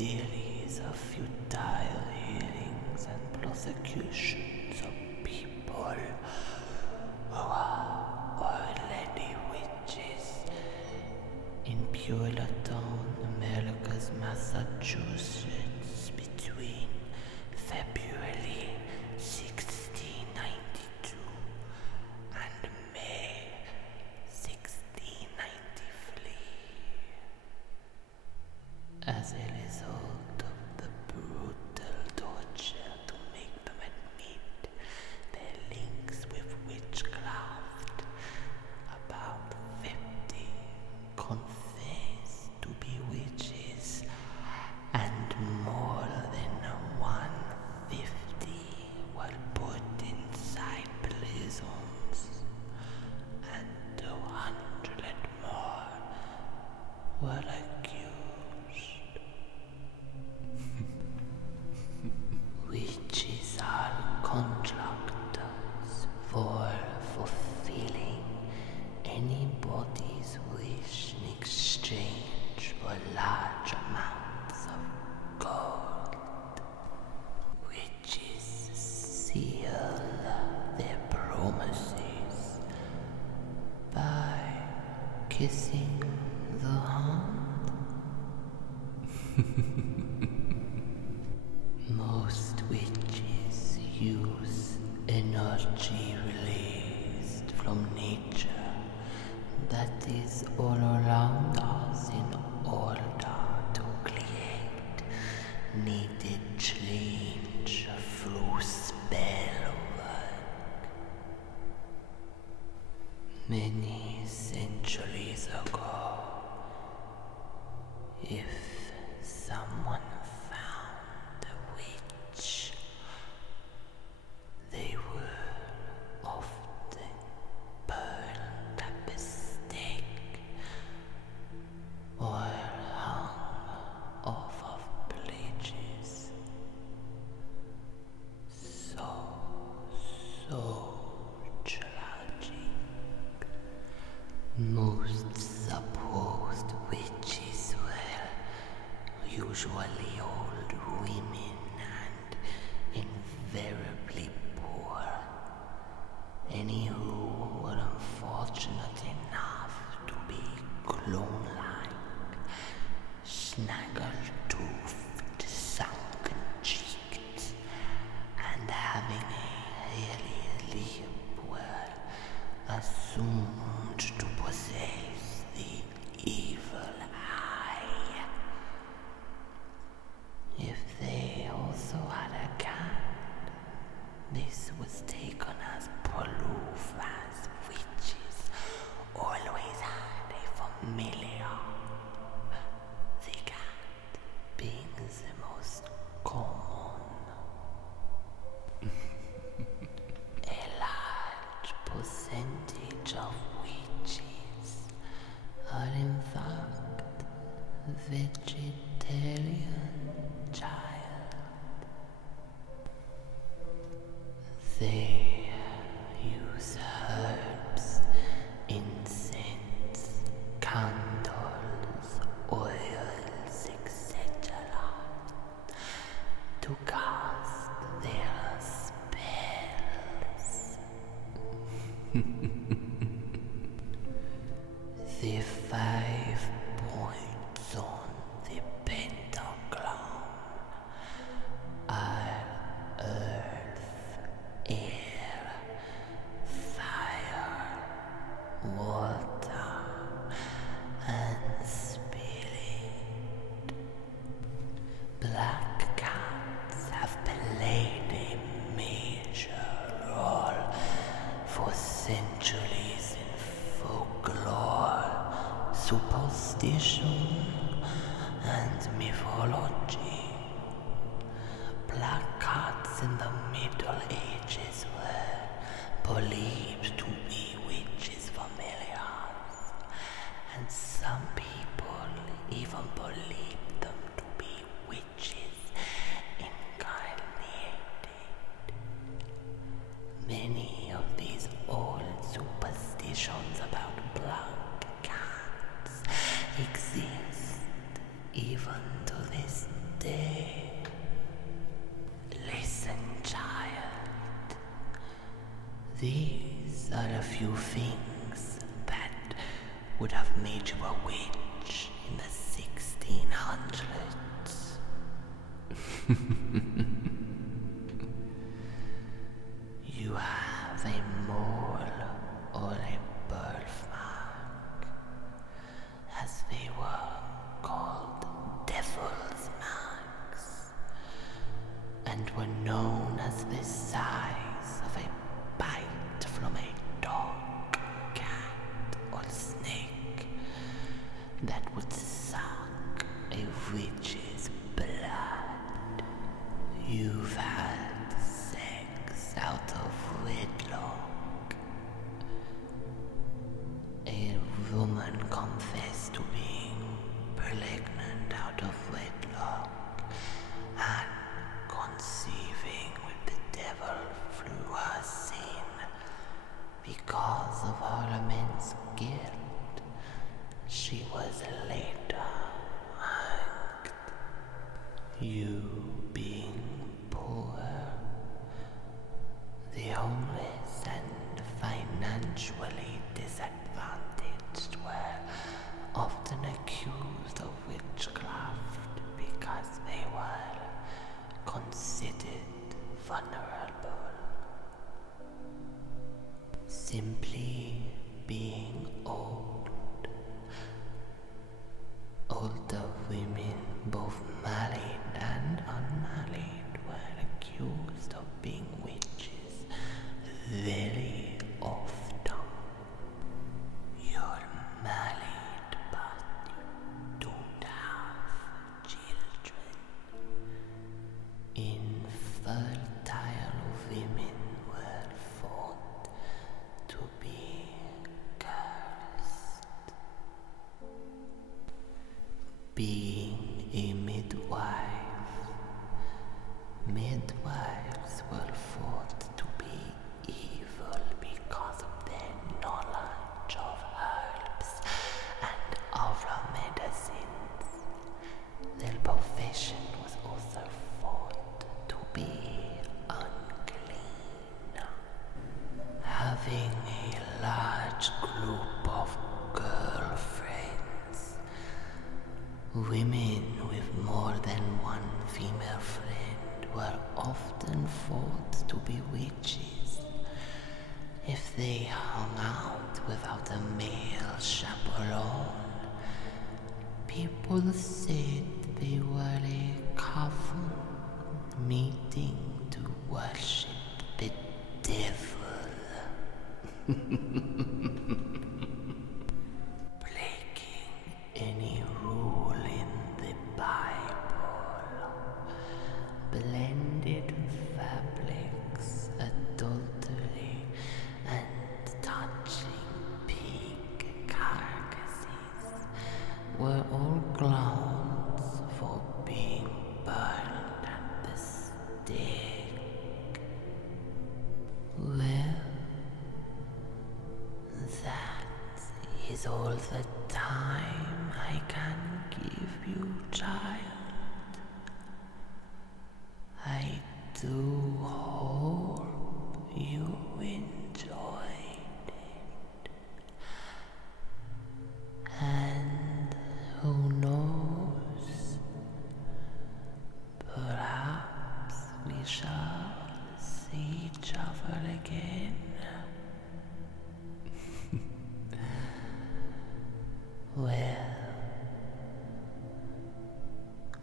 series of futile hearings and prosecutions of people who are already witches in Puritan America's Massachusetts between February 1692 and May 1693. As a result of the brutal torture to make them admit their links with witchcraft, about 50 confessed to be witches, and more than 150 were put inside prisons, and 200 more were accused. Witches are contractors for fulfilling anybody's wish in exchange for large amounts of gold. Witches seal their promises by kissing the hand. Most witches use energy released from nature that is all around us in order to create needed change through spell work. Many centuries ago, if someone found a witch, they were often burned at the stake or hung off of bridges. So tragic. Most supposed witches were usually old women and invariably poor. Any who were unfortunate enough to be clone-like, snaggle-toothed, sunken-cheeked, and having a hairy lip were assumed to possess the evil eye. If they also had a cat, this was taken as proof as witches always had a familiar, the cat being the most common. A large percentage of witches are in fact vegetarian, child. They use herbs, incense, candles, oils, etc. to cast their spells. The 5 points on the pentagram are earth, air, fire, water, and spirit. Black cats have played a major role for centuries in folklore, superstition, and mythology. Black cats in the Middle Ages were believed to be witches' familiars, and some people even believed them to be witches incarnated. Many of these old superstitions about black cats exist even to this day. Listen, child. These are a few things that would have made you a witch in the 1600s. You have a mole or a birthmark, as they were called devil's marks, and were known as the size of a bite from a dog, cat, or snake that would suck a witch's blood. You've had sex out of wedlock. A woman confessed to being pregnant out of wedlock and conceiving with the devil through her sin. Because of her immense guilt, she was later hanged. You being poor, the homeless and financially disadvantaged were often accused of witchcraft because they were considered vulnerable. Simply being old. Older women, both married and unmarried, were accused of being witches very often. You're married, but you don't have children. Infertile women were thought to be cursed. Being a midwife. Midwives were thought to be evil because of their knowledge of herbs and other medicines. Their profession was also thought to be unclean. Having a large group of girlfriends. Women with more than one female friend were often thought to be witches if they hung out without a male chaperone. People said they were a coven meeting to worship the devil. Breaking any rule in the Bible. Blended fabrics, adultery, and touching pig carcasses were all grounds for being burned at the stake. Well, that is all the time I can give you, child. I do hope you enjoyed it. And who knows, perhaps we shall see each other again. Well,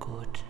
good